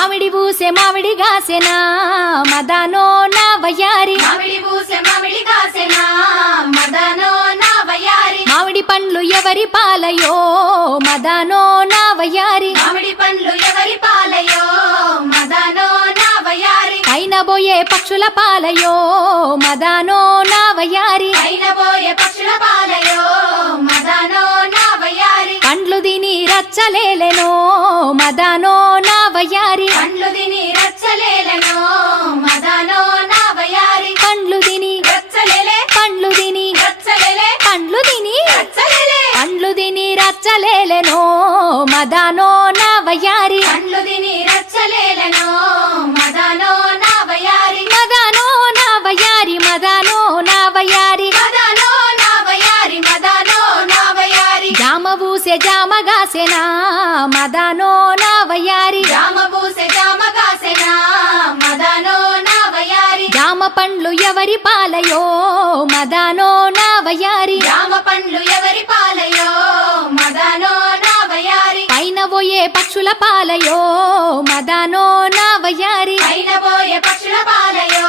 మామిడి బూసె మామిడి గాసెనా మదానో నా వయ్యారి మామిడి బూసె మామిడి కాసెనా మదనో నా వయ్యారి మామిడి పండ్లు ఎవరి పాలయో మదానో నా వయ్యారి మామిడి పండ్లు ఎవరి పాలయో మదనో నా వయ్యారి పైన బోయే పక్షుల పాలయో మదానో నా వయ్యారి పైన పోయే పక్షుల పాలయో మదనో నా వయ్యారి పండ్లు తిని రచ్చలేలెనో మదానో నా వయ్యారి పండ్లు తిని రచ్చలేలెనో మదనో నా వయ్యారి పండ్లు తిని రచ్చలేలే పండ్లు తిని రచ్చలేలే పండ్లు తిని రచ్చలేలే పండ్లు తిని రచ్చలేలెనో మదానో నా వయ్యారి పండ్లు తిని రచ్చలేలెనో మదనో నా వయ్యారి మదానో నా వయ్యారి మదానో నా వయ్యారి మదనో నా వయ్యారి మదనో నా వయ్యారి జామ బూసె జామ గాసెనా మదానో నా వయ్యారి జామ బూసె జామ కాసెనా మదనో నా వయ్యారి జామ పండ్లు ఎవరి పాలయో మదానో నా వయ్యారి జామ పండ్లు ఎవరి పాలయో మదనో నా వయ్యారి పైన పోయే పక్షుల పాలయో మదానో నా వయ్యారి పైన పోయే పక్షుల పాలయో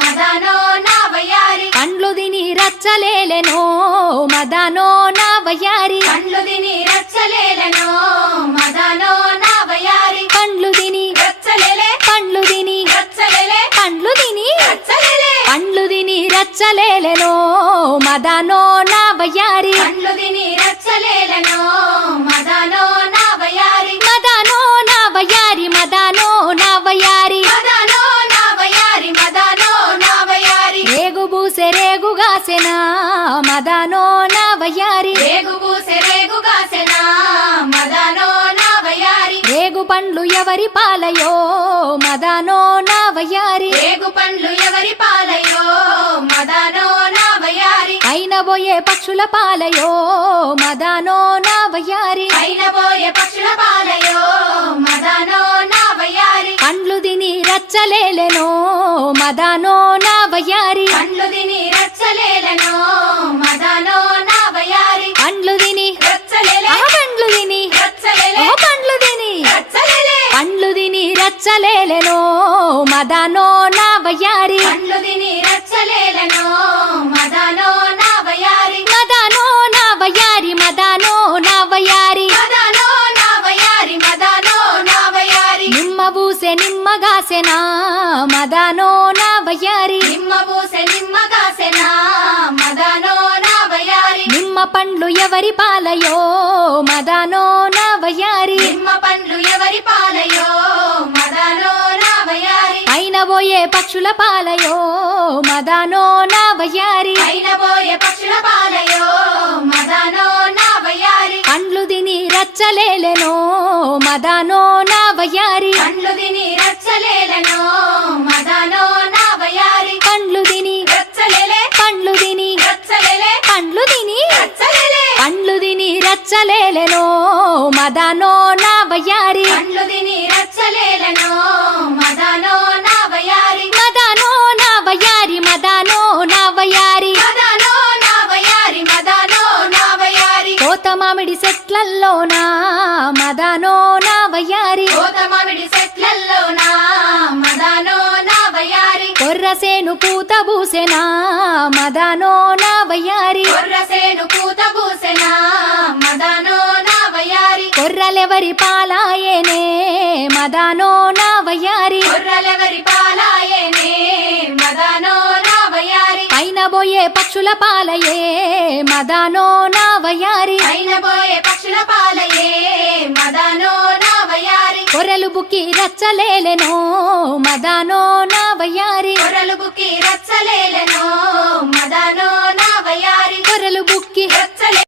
మదనో నా వయ్యారి పండ్లు తిని రచ్చలేలెనో మదానో నా వయ్యారి పండ్లు తిని రచ్చలేలెనో మదనో నా వయ్యారి పండ్లు తిని రచ్చలేలే పండ్లు తిని రచ్చలేలే పండ్లు తిని రచ్చలేలే పండ్లు తిని రచ్చలేలెనో మదానో నా వయ్యారి పండ్లు తిని రచ్చలేలెనో మదనో నా వయ్యారి మదానో నా వయ్యారి మదానో నా వయ్యారి మదనో నా వయ్యారి మదనో నా వయ్యారి రేగు బూసె రేగు గాసెనా మదానో నా వయ్యారి రేగు బూసె రేగు కాసెనా మదనో నా వయ్యారి రేగు పండ్లు ఎవరి పాలయో మదానో నా వయ్యారి రేగు పండ్లు ఎవరి పాలయో మదనో నా వయ్యారి పైన పోయే పక్షుల పాలయో మదానో నా వయ్యారి పైన పోయే పక్షుల పాలయో మదనో నా వయ్యారి పండ్లు తిని రచ్చలేలెనో మదానో నా వయ్యారి పండ్లు తిని రచ్చలేలెనో మదనో నా వయ్యారి పండ్లు తిని రచ్చలేలే పండ్లు తిని రచ్చలేలే పండ్లు తిని రచ్చలేలే పండ్లు తిని రచ్చలేలెనో మదానో నా వయ్యారి పండ్లు తిని రచ్చలేలెనో మదనో నా వయ్యారి మదానో నా వయ్యారి మదానో నా వయ్యారి మదనో నా వయ్యారి మదనో నా వయ్యారి నిమ్మ బూసె నిమ్మ గాసెనా మదానో నా వయ్యారి నిమ్మ బూసె నిమ్మ కాసెనా మదనో నా వయ్యారి నిమ్మ పండ్లు ఎవరి పాలయో మదానో నా వయ్యారి నిమ్మ పండ్లు ఎవరి పాలయో మదనో నా వయ్యారి పైన పోయే పక్షుల పాలయో మదానో నా వయ్యారి పైన పోయే పక్షుల పాలయో మదనో నా వయ్యారి పండ్లు తిని రచ్చలేలెనో మదానో నా వయ్యారి పండ్లు తిని రచ్చలేలెనో మదనో నా వయ్యారి పండ్లు తిని రచ్చలేలే పండ్లు తిని రచ్చలేలే పండ్లు తిని రచ్చలేలే పండ్లు తిని రచ్చలేలెనో మదానో నా వయ్యారి పండ్లు తిని రచ్చలేలెనో మదనో నా వయ్యారి మదానో నా వయ్యారి మదానో నా వయ్యారి మదనో నా వయ్యారి మదనో నా వయ్యారి కోత మామిడి చెట్లల్లోనా మదానో నా వయ్యారి కోత మామిడి చెట్లల్లోనా మదనో నా వయ్యారి కొర్రసేను పూత బూసెనా మదానో నా వయ్యారి కొర్రసేను పూత పూసెనా మదనో నా వయ్యారి కొర్రలెవరి పాలాయేనే మదానో నా వయ్యారి కొర్రలెవరి పాలాయేనే మదనో నా వయ్యారి పైన పోయే పక్షుల పాలయే మదానో నా వయ్యారి పైన పోయే పక్షుల పాలయే మదనో నా వయ్యారి కొర్రలు బుక్కి రచ్చలేలెనో మదానో నా వయ్యారి కొర్రలు బుక్కి రచ్చలేలెనో మదనో నా వయ్యారి కొర్రలు బుక్కి రచ్చలే